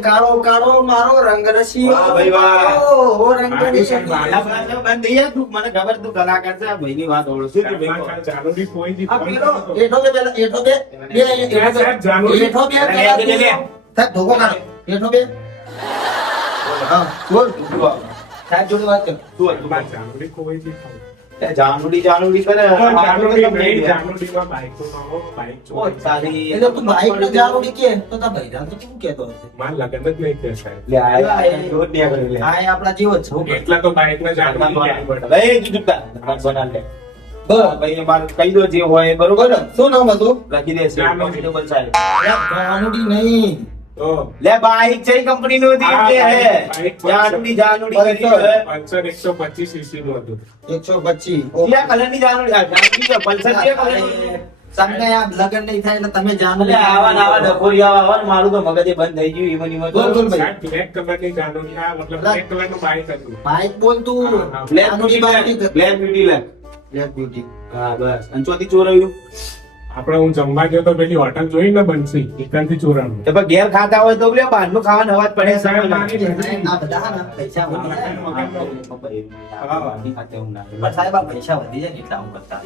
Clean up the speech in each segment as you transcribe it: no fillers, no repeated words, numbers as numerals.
કાળો કાળો મારો રંગ રસિયો મને ખબર તું કલાકાર છે ભાઈ ની વાત ઓળખું છું જાનુડી જાનુડી કરે આપડા જીવો એટલા તો બાઈક ને કહી દો જે હોય બરોબર ને શું નામ હતું લખી દેશે જાનુડી નહીં લે બાઈક છે કંપની નું હતી એટલે હે જાનુડી જાનુડી કરી હે પલ્સર 125 સીસી નું હતું 125 કયા કલર ની જાનુડી જાનુડી છે પલ્સર છે કલર તમને આ લગન નહીં થાય એટલે તમે જાનો લે આવા ડકોરિયા આવા મારું તો મગજે બંધ થઈ ગયું ઈમન ઈમન બોલ ભાઈ બ્લેક કલર ની જાનુડી આ મતલબ બ્લેક કલર નું બાઈક હતું બાઈક બોલ તું બ્લેક બ્યુટી બ્લેક બ્યુટી લે બ્લેક બ્યુટી હા બસ અંચોથી ચોરાયું આપણે હું જમવા ગયો તો પેલી હોટલ જોઈ ને બંસી એકાંથી ચોરાનું તો પણ ઘેર ખાતા હોય તો લે બહાર નું ખાવાનું અવાજ પડે આ બધા ના પૈસા વધી સાહેબ આ પૈસા વધી જાય એટલા હું કરતા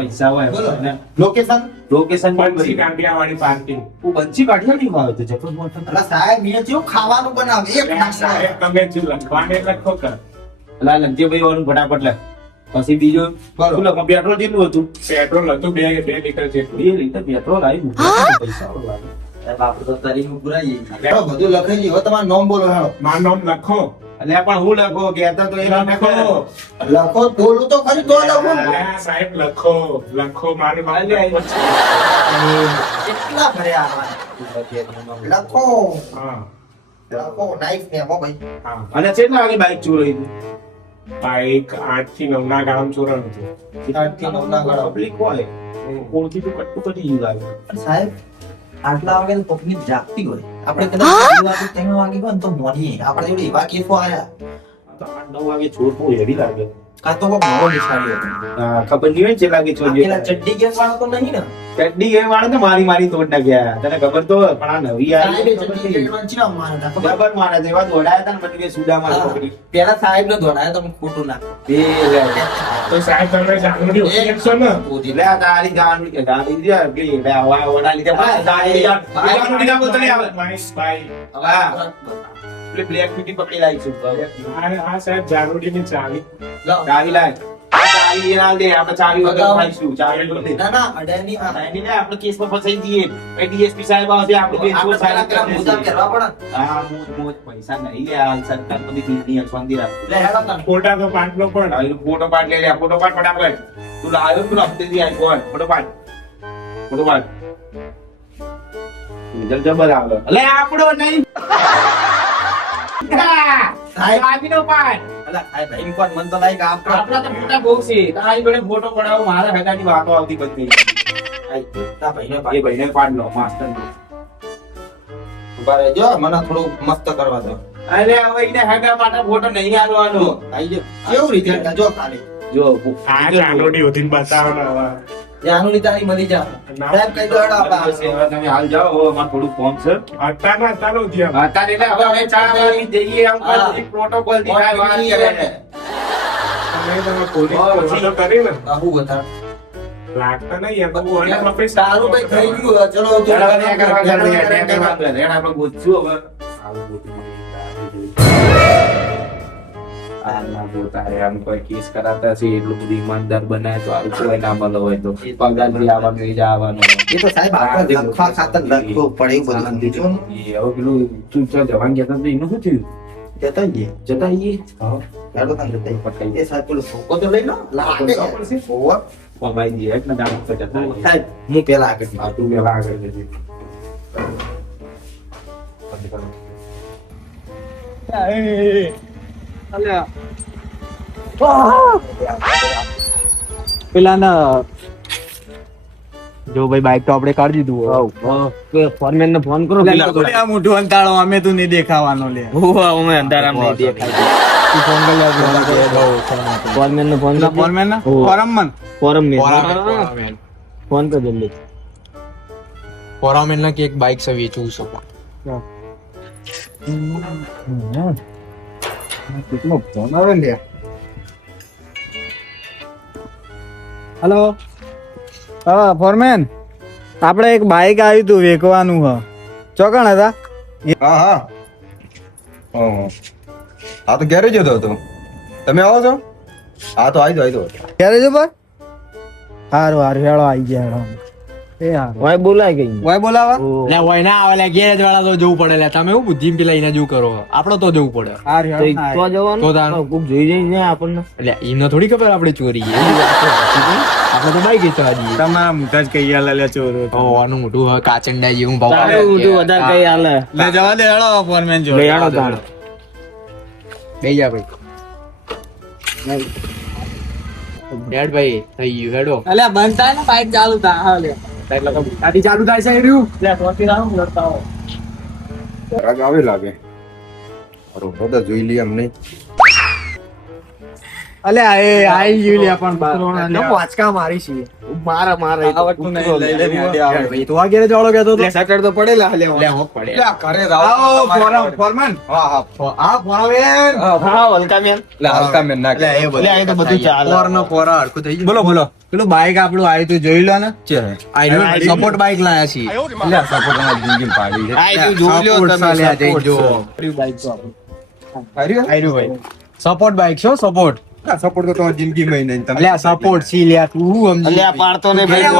પૈસા હોય લોકેશન લોકેશન બંસી કાંડિયા વાળી પાર્કિંગ હું બંસી કાઢ્યા નહીં આવે તો જતો અલા સાહેબ મેં જેવું ખાવાનું બનાવે એક સાહેબ તમે જે લખવાને લખો કર અલા લંજે ભાઈ વાળું ફટાફટ લખ પછી બીજું શું લખો પેટ્રોલ કેટલું હતું પેટ્રોલ હતું 2 લીટર જેટલું 2 લીટર પેટ્રોલ આવ્યું પૈસા વાળું સાહેબ આપણે તો તારીખ પુરાઈ ગઈ બધું લખાઈ ગયું હવે તમારું નામ બોલો હેડો મારું નામ લખો એટલે પણ હું લખો કહેતા તો એ લખો લખો બોલું તો ખરી તો લખું અલ્યા સાહેબ લખો મારું નામ કેટલા ભર્યા લખો હા લખો નાઈફ ને મો ભાઈ હા અને કેટલા વાગે બાઈક ચોરાઈ બાઈક 8 થી 9 ના ગામ ચોરાનું હતું 8 થી 9 ના ગાળા પબ્લિક હોય કોણથી તો કટકું કરી ગયું લાગે સાહેબ આટલા વાગે તો પબ્લિક જાગતી હોય આપણે કદાચ 2 વાગે 3 વાગે હોય તો મોડી આપણે જોડે એવા કેસો આયા તો 8-9 વાગે ચોર બહુ હેડી લાગે કાં તો કોઈ નવો નિશાળ્યો હતો ખબર નહીં હોય કેટલા વાગે ચોર પેલા ચડ્ડી ગેમ વાળો તો નહીં ને ચડ્ડી ગેમ વાળો તો મારી તોડ નાખ્યા તને ખબર તો પણ આ નવી સાહેબ આવી ચડ્ડી ગેમ વાળો ચીવા મારતા ખબર મારા જેવા દોડાયા હતા ને મને સુડા માં પકડી પેલા સાહેબ ને દોડાયા તમે ખોટું નાખો બે તો સાહેબ તમે જાણવાની ઓળખશો ને લે આ તારી જાણ કે ગાડી દે કે બે આવા ઓડા લીધે ગાડી ના બોતલે આવે ભાઈ હા એટલે બ્લેક બ્યુટી પકડી લાવીશું આ સાહેબ જાનુડીની ચાવી ચાવી લાય ચાવી એના દે આપણે ચાવી વગર ખાઈશું ચાવી લો દે ના ના અડાની આ નહીં ને આપણે કેસમાં ફસાઈ જઈએ એ ડીએસપી સાહેબ આવશે આપણે બે ચોર સાહેબ મુદ્દા કરવા પડે હા મોજ પૈસા નહીં લે આ સરકાર બધી દીની અસવાંધી રાખ લે હેડો તને ફોટા તો પાટલો પણ આ ફોટો પાડ લે ફોટો પાડ ફટાફટ તું લાવ્યો તું હપ્તે દી આઈ કોણ ફોટો પાડ રિઝલ્ટ જબર આવે લે આપણો નહીં સાહેબ આપીનો પાડ અલા સાહેબ ભાઈ કોણ મન તો લાઈક આપણા તો ફોટા બહુ છે તારી જોડે ફોટો પડાવો મારા હગાની વાતો આવતી બધી તા ભાઈને એ ભાઈને પાડ લો માસ્ટર ઉભા રહેજો મને થોડું મસ્ત કરવા દો અરે હવે એને હગા માટે ફોટો નહીં આલવાનો આઈ જો કેવું રિઝલ્ટ જો ખાલી જો આ જાનુડી ઉધીન બતાવો ને હવે જાનુની તારી મળી જા સાહેબ કઈ દો હેડો આપા હવે તમે હાલ જાઓ હવે મારું થોડું ફોન છે અત્યારનો ઉધ્યા અત્યારે એટલે હવે અમે ચા વાળી જઈએ આમ કરી પ્રોટોકોલ થી કાંઈ વાત કરે તમે પોલીસ તો કરી ને બાબુ બતા લાગતા નહીં એમ તો ઓને મફે તારું કઈ થઈ ગયું ચલો આપણે ગોતશું હવે આના પોતા એમ કોઈ કેસ કરાતા છે એટલું બધું ઈમાનદાર બનાય તો આરું કોઈ ના મળે હોય તો પગાર બી આવવાનું એ જ આવવાનું એ તો સાહેબ આપણે લખવા ખાતર લખવું પડે એવું બધું સમજી એ હવે પેલું તું ચાલ જવાન ગયા તો એનું શું થયું જતા જઈએ જતા આવીએ હેડો તને જતા પટાઈ એ સાહેબ પેલો ફોકો તો લઈ લો લાગે ઓવર પમાઈ જઈએ એટલે દામ તો જતા આવીએ. સાહેબ હું પેલા આગળ આ તું પેલા આગળ જજે પેલાના જો ભાઈ બાઈક તો આપણે કાઢી દીધું ફોરમેન ને ફોન કરો આ મોઢું અંતાળો અમે તું નહીં દેખાવાનો લે અમે અંધારામાં નહીં દેખાય ફોરમેન ને ફોન ફોરમેન ના Fourman forum main foreman phone કર જલ્દી ફોરમેન ના કે એક બાઈક છે વેચવું છે કેટલો ફોન આવે લે હેલો હા ફોરમેન આપણે એક બાઈક આવ્યું તું વેચવાનું હ ચોકણ હતા હા હા ઓહો. હા તો ગેરેજ હતો તમે આવો છો હા તો આવી દો ગેરેજ ઉપર હારું હારું હેળો આવી ગયા હેળો એ હારું ભાઈ બોલાય ગઈ ઓય બોલાવા લે ઓય ના આવે લે ગેરેજ વાળા તો જવું પડે લે તમે હું બુદ્ધિ પેલા એને જવું કરો આપણો તો જવું પડે તો જવાનું તો તાણ. કોક જોઈ જઈ ને આપણને એટલે એમને થોડી ખબર આપણે ચોરી આપણે તો બાઈક વેચવા જઈએ તમારા મોટા જ કઈ લે ચોરો આનું મોટું હ કાચંડા જેવું ભાવ તારું ઊંધું વધારે કઈ હાલે લે જવા દે હેડો ફોરમેન જો લઈ આવો તાણ બેહી જા ભાઈ ડેડ ભાઈ થઈ ગયું હેડો અલ્યા બંધ થાય ને બાઈક ચાલુ થાય હા લે ગાડી ચાલુ થાય છે રહ્યું રાગ આવે લાગે બધા જોઈ લઈએ અમને અલ્યા એ આઈ ગયું લે પણ વાંચકા મારી છે મારા ભાઈ તો આ ઘેરે જવાળો કહેતો હતો સેકન્ડ તો પડેલા લે લે હોક પડે ઘરે આવો ફોરમેન હા હા આ ફોરમેન હા વલકા મેન લે હલકા મેં ના લે એ લે આ તો બધું ચાલે ફોરનો ફોરા હરખું થઈ ગયું બોલો બોલો પેલું બાઈક આપણું આવ્યું તું જોઈ લો ને સપોર્ટ બાઈક લાયા છીએ લે સપોર્ટ તમારી જિંદગી પાડી છે આ તું જોઈ લ્યો Support તમે સાલ્યા જઈજો. હાર્યું આયરું ભાઈ સપોર્ટ બાઈક છો સપોર્ટ સપોર્ટ તો તમારી જિંદગી માં નહીં તમે અલ્યા સપોર્ટ સી લે તું હું સમજી અલ્યા પાડતો ને ભાઈ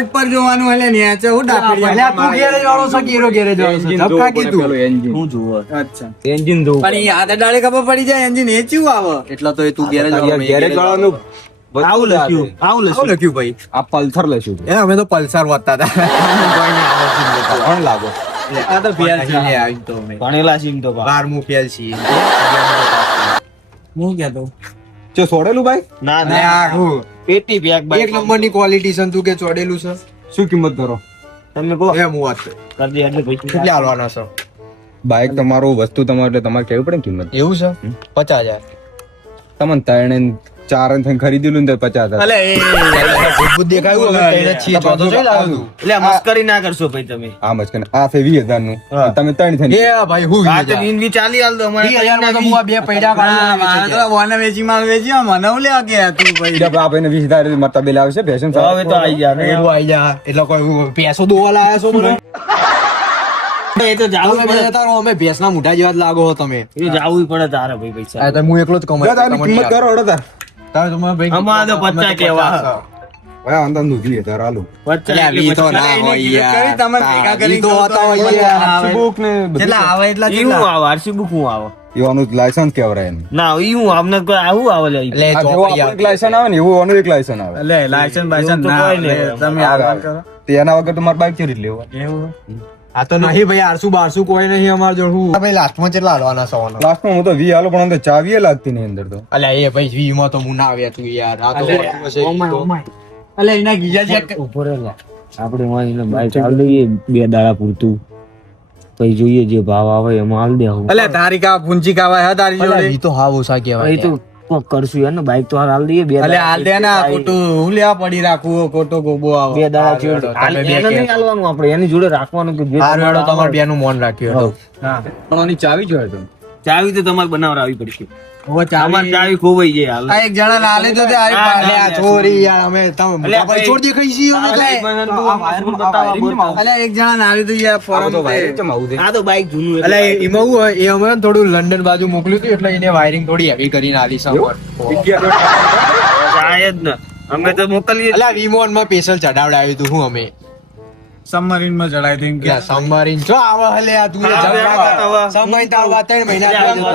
ઉપર જોવાનું હલે નીચે હું ડાકડિયા અલ્યા તું ગેરેજ વાળો છે કે હીરો ગેરેજ વાળો છે ધક્કા કીધું હું જોવો અચ્છા એન્જિન જોવું પણ ઈ આદે ડાળે ખબર પડી જાય એન્જિન હેચ્યું આવે એટલા તો એ તું ગેરેજ વાળો ગેરેજ વાળાનું આવું લખ્યું આવું લખ્યું ભાઈ આ પલ્સર લેશું એ અમે તો પલ્સર વધતા હતા કોઈને આવડતું જ નહોતું. કોણ લાગો આ તો ફેલ છે લે આવી તો અમે ભણેલા સીમ તો બા 12મું ફેલ છીએ હું કહેતો જો છોડેલું ભાઈ ના ને ના આ હું પેટી બેગ બાઈક એક નંબરની ક્વોલિટી છે તું કે ચોડેલું છે શું કિંમત ધરો તમે કહો એ હું વાત કરું. કરી દે એટલે પૈસા કેટલે હાલવાના છો બાઈક તમારું વસ્તુ તમારે એટલે તમારે કેવું પડે ને કિંમત એવું છે 50,000 તમને ત્રણ ચાર થઈને ખરીદેલું ને તો 50,000 અલે એ ભૂત દેખાયું હવે કઈને છીએ તો જોઈ લાવ્યો તું એટલે મસ્કરી ના કરશો ભાઈ તમે આમ જ કે આ છે 20,000 નું હા. તમે ત્રણ થઈને એ ભાઈ હું આ તો વીન વી ચાલી હાલ દો અમારે 20,000 માં તો હું આ બે પૈડા કાઢી વને વેચી માલ વેચી મને હું લે કે તું ભાઈ બીજા આપણે 20,000 મરતા બેલ આવશે ફેશન હવે તો આવી જા એવું આઈ જા એટલે કોઈ પૈસો દોવા લાયા છો મને એ તો જાવું જ પડે તારો અમે ભેંસના મુઠા જેવા જ લાગો છો તમે એ જાવું જ પડે તારે ભાઈ પૈસા આ તો હું એકલો જ કમાઈ તારી કિંમત કરો હડો તાર તારે તો મને ભાઈ અમારે તો 50 કેવા. ભાઈ અંદર નું 20,000 આલું અલ્યા, વી તો ના હોય યાર. વી તો હોતા હોય યાર. બુક ને બધું કેટલા આવે એટલા ઈ હું આવે આરસી બુક હું આવે એવાનું લાયસન્સ કેવરાય એમ ના ઈ હું આમને કોઈ આવું આવે લે એટલે આ જેવો ચોપડી આપણે લાયસન્સ આવે ને એવું ઓનું એક લાયસન્સ આવે લે લાયસન્સ બાયસન્સ તો ના કોઈ નહીં. આવે. તમે આવે, આ આવે. કરો તે એના વગર તમારે બાઈક ચોરી જ લેવા આ તો નહીં ભાઈ 800 કોઈ નહીં અમાર જોડે હું ભાઈ લાસ્ટમાં કેટલા હાલવાના સવાનો લાસ્ટમાં હું તો 20 આલો પણ અંદર ચાવી એ લાગતી નહીં અંદર તો અલ્યા એ ભાઈ વી માં તો હું ના આવ્યા તું યાર આ તો વસ્તુ હશે ઈ તો. અલે એના ગીજા ચેક ઉભો રહે લે. આપણે વાંચીને બાઈક ચાલ લઈએ 2 દાડા પૂરતું પછી જોઈએ જે ભાવ આવે એમાં હાલ દે હું અલે તારી કા પૂંચી કાવા હે તારી અલ્યા, જોડે વી તો હાવ ઓછા એ કહેવાય તો કોક કરશું યાર ને બાઈક તો હાલ દઈએ 2 અલે હાલ દે ના ખોટું હું લેવા પડી રાખું ખોટો ગોબો આવે 2 દાડા હારું, ચેડ હાલો, તમે બે એને કે. નહીં હાલવાનું આપણે એની જોડે રાખવાનું કે જે હારું હેડો તમારે તમારે બેનું મોન રાખ્યું હેડો. પણ ચાવી જોઈએ તો ચાવી તો તમારે બનાવરાવી પડશે ઓ અમારે ચાવી ખોવાઈ જાય હાલ આ એક જણા ના આલે તો તે આરી હા, પા- અલ્યા, છોરી યાર અમે તમે અલ્યા, ભાઈ છોડ દેખાઈ છીએ અમે તો. અલે એક જણા ના આલે તો યાર ફોરમ તો તે વાયરિંગ ચમ આવું છે આ તો બાઈક જૂનું એટલે અલ્યા, એમાં હું હોય, એ અમે થોડું લંડન બાજુ મોકલ્યું હતું એટલે એને વાયરિંગ થોડી હેવી કરીને આલી સવાર શાયદ ને અમે તો મોકલીએ અલ્યા વિમોન માં સ્પેશિયલ ચડાવડાવ્યું હતું હું અમે સબમરીન માં ચડાઈ દે એમ કે સંભારીને જો આવે હલે આ તું સમય તાર વાત 3 મહિના કામ કરો.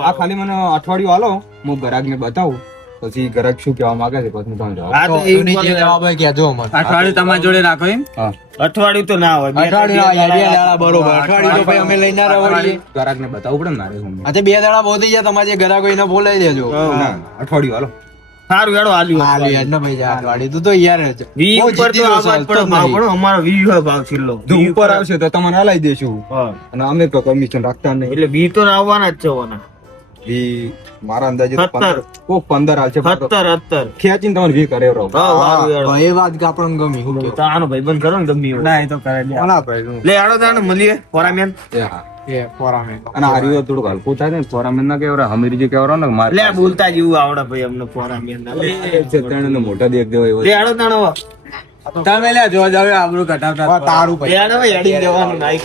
આ ખાલી મને અઠવાડિયું હાલો હું ગ્રાહક ને બતાવું પછી ગ્રાહક શું કહેવા માંગે છે પછી હું તમને જવાબ આ તો તો એની જે જવાબ હોય કહેજો અમને. અઠવાડિયું તમારી જોડે રાખો એમ હા અઠવાડિયું તો ના હોય અઠવાડિયું ના, બે દાડા બરોબર અઠવાડિયું તો ભાઈ અમે લઈને ના રવડીએ. ગ્રાહક ને બતાવવું પડે ને મારે હું આ તો 2 દાડા બહુ થઈ ગયા તમારે જે ગ્રાહકો એને બોલાવી દેજો ના, અઠવાડિયું હાલો સારું હેડો આલ્યું હાલી હેડ ને ભાઈ જા વાડી તું તો યાર જ. વી બહુ ઉપર તો જીતી આવવા જ રહ્યો પડે છે, ભાવ નહીં. પડો અમારો વી હોય ભાવ છેલ્લો જો ઉપર આવશે તો તમને હલાઈ દેશું હા અને અમે તો કમિશન રાખતા નહીં એટલે વી તો આવવાના જ છે ઓના વી મારા અંદાજે તો 17. કોક 15 હાલશે પણ તો 17 ખેંચીને તમારે વી કરે રહો હા સારું હેડો ભાઈ એ વાત કે આપણને ગમી હું કેવું. તો આનો ભાઈ બંધ કરો ને ગમે એવું. ના એ તો કરે લે. કોના ભાઈ નું? લે હેડો તાણે મળીએ ફોરામેન એ હા એ પોરામે. અને આ રહ્યું થોડુંક હલકું થાય ને ફોરામેન ના કેવરા હમીર જે કેવરા ને મારે લે બોલતા જેવું આવડે ભાઈ અમને ફોરામેન ના છે ત્રણ મોટા દેખ દેવાય લે હેડો તાણે તમે લે જો જાવ આબરૂ કટાવતા તારું ભાઈ લે હેડો હેડી જવાનું નાઈ